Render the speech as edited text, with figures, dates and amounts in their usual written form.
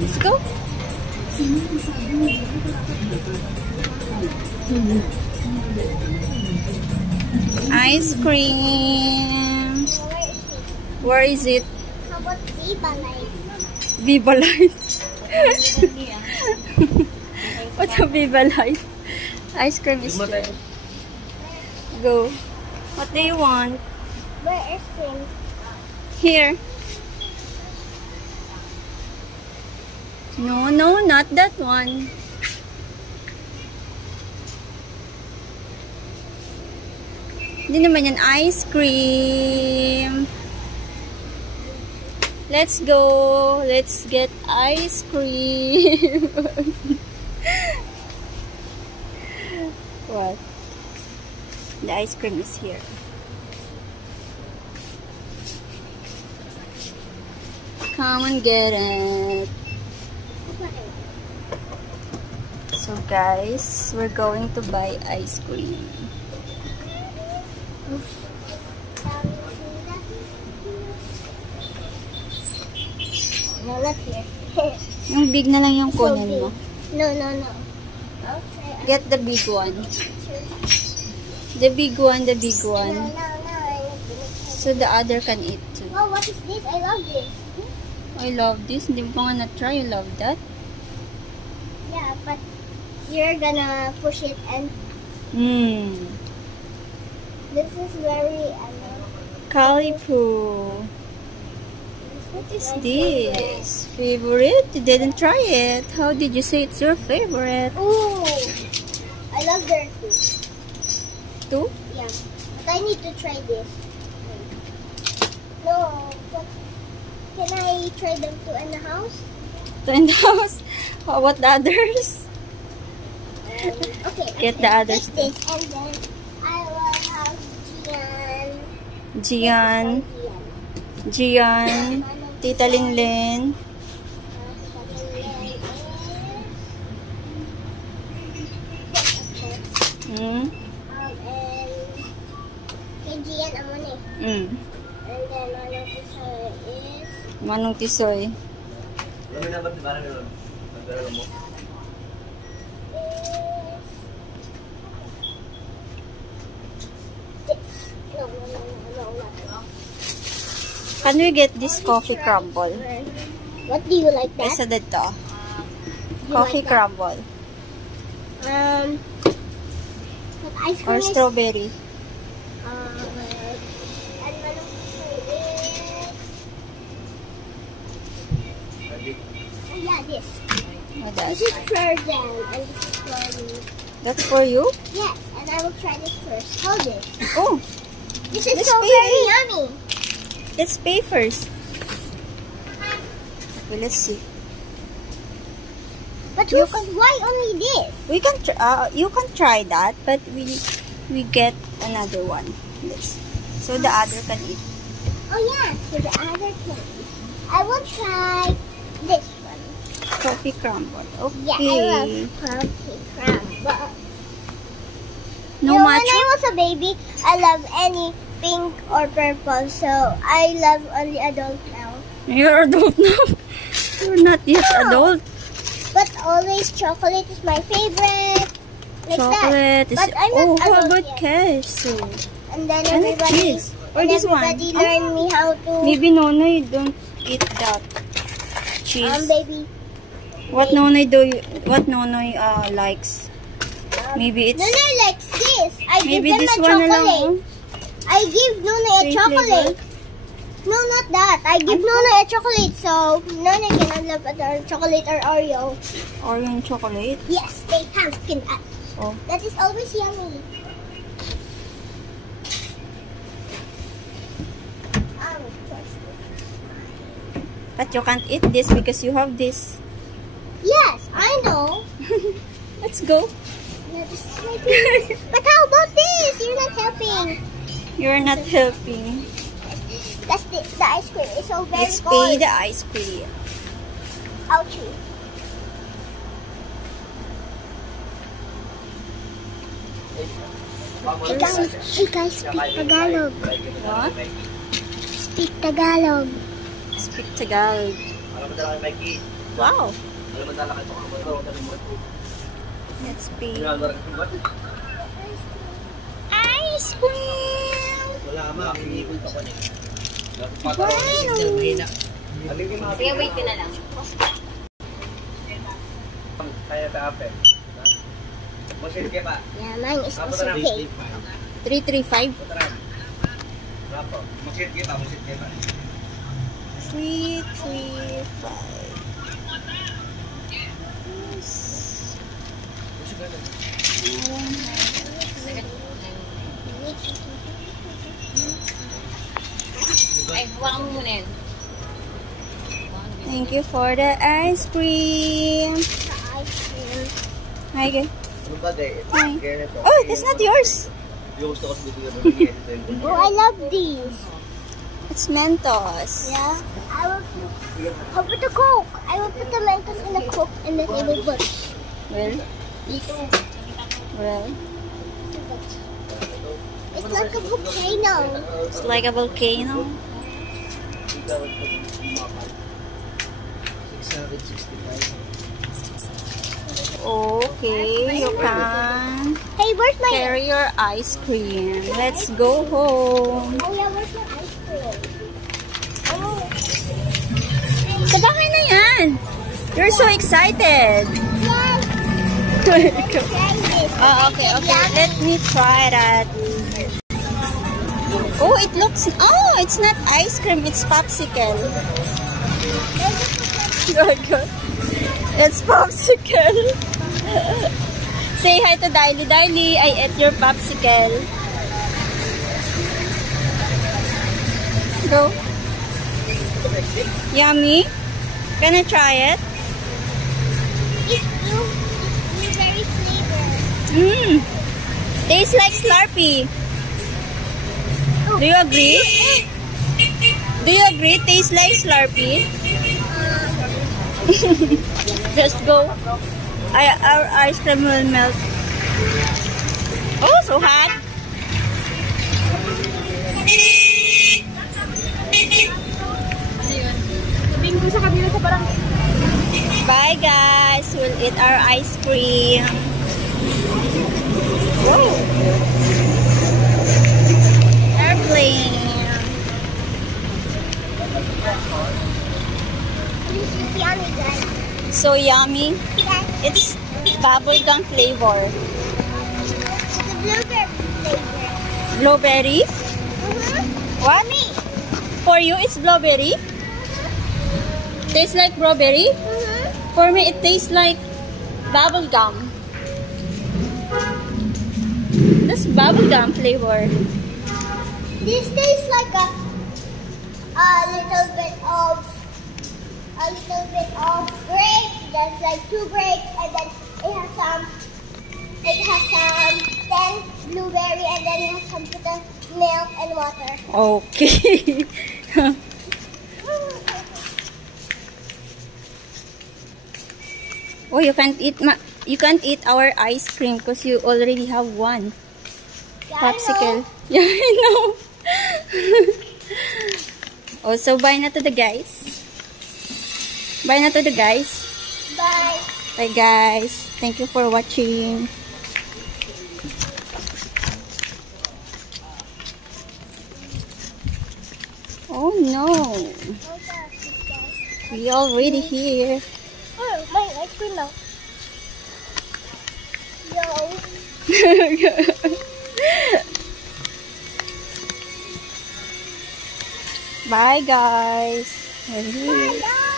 Let's go. Ice cream. Where is it? How about Viva Life? Viva Life. What's a Viva Life? Ice cream is there. Go. What do you want? Where ice cream? Here. No, no, not that one. Hindi naman yan ice cream. Let's go. Let's get ice cream. What? The ice cream is here. Come and get it. So guys, we're going to buy ice cream. No, not here. Yung big na lang yung So kunin big. mo. No, no, no. Okay. Get the big one. The big one, the big No, one. no, no. So the other can eat too. Oh, what is this? I love this. I love this. Hindi mo pa nga na-try. You love that? Yeah, but you're gonna push it and this is very Calipoo. What is this? Favorite? You didn't try it. How did you say it's your favorite? Ooh, I love their too. Two? Yeah, but I need to try this. No, but can I try them two in the house? Two in the house? How about the others? Okay. Get the others. Take this, and then I will have Gian, Gian, Tita Linlin. And kay Gian naman eh. And then Manong Tisoy. Can we get this coffee crumble? What do you like that? Isa dito. You Coffee like that? crumble. But ice cream Or is, strawberry. and manong oh yeah, this. What This that? is frozen, and this is for me. That's for you? Yes, and I will try this first. Hold this. Oh, This is Let's so pay. very yummy. let's pay first. Okay, let's see. But why only this? We can you can try that, but we get another one. This. So the other can eat. Oh yeah, so the other can. I will try this one. Coffee crumble. Okay. Yeah, I love coffee crumble. No When matcha? I was a baby, I love any pink or purple, so I love only adult now. You're adult now. You're not yet No. adult. But always chocolate is my favorite. Like Chocolate that. is. But I'm Oh, not how adult about yet. queso? And then And everybody, cheese. Or this one. everybody learn me how to. Maybe Nonoy don't eat that cheese. Baby. What Nonoy likes? Maybe it's Nuna likes this. I maybe give them this a one na lang. chocolate. I give Nuna a Three chocolate. No, not that. I give Nuna a chocolate, so Nuna cannot love other chocolate or Oreo. Oreo and chocolate. Yes, they have can. Oh. That is always yummy. But you can't eat this because you have this. Yes, I know. Let's go. No, this is my favorite. But how about this? You're not helping. You're not helping. That's the ice cream is so very Let's cold. pay the ice cream. Ouchie. Hey guys, speak Tagalog. What? Speak Tagalog. Speak Tagalog. Wow. Let's pay. Ice cream! Wow. Sige, wait ka na lang. Yeah, mine is also pink. 335. 335. Ay, hawakan mo muna yan. Thank you for the ice cream. Hi, guys. Hi. Oh, that's not yours. Oh, I love these. It's Mentos. Yeah. I'll put the Coke. I will put the Mentos in the Coke and then it will burst. Well, It's like a volcano. it's like a volcano. 665. Okay, you can Hey, where's my... carry your ice cream. Let's go home. Oh yeah, where's my ice cream? Oh. Sa bahay na yan. You're so excited. Yes. Try this. Oh, okay. Let me try that. Oh, it looks... Oh, it's not ice cream. It's popsicle. Good. It's popsicle. Say hi to Daily. Daily, I ate your popsicle. Go. Yummy. Gonna try it? It's blueberry flavor. Tastes like Slurpee. Do you agree? Do you agree? Tastes like Slurpee? Just go. Our ice cream will melt. Oh, so hot. Bye guys. We'll eat our ice cream. Whoa. Airplane. This is yummy, guys. So yummy. Yeah. It's bubblegum flavor. It's a blueberry flavor. Blueberry. What? Me. For you, it's blueberry. Tastes like strawberry. For me, it tastes like bubblegum. That's bubblegum flavor. This tastes like a little bit of grape. There's like 2 grapes, and then it has some then blueberry, and then it has some milk and water. Okay. Oh, you can't eat our ice cream because you already have one. Yeah, Popsicle. Yeah, I know. Oh, so bye na to the guys. Bye na to the guys. Bye. Bye guys. Thank you for watching. Oh no. We already here. Oh, my ice cream now. Yo. Bye guys. We're here. Bye.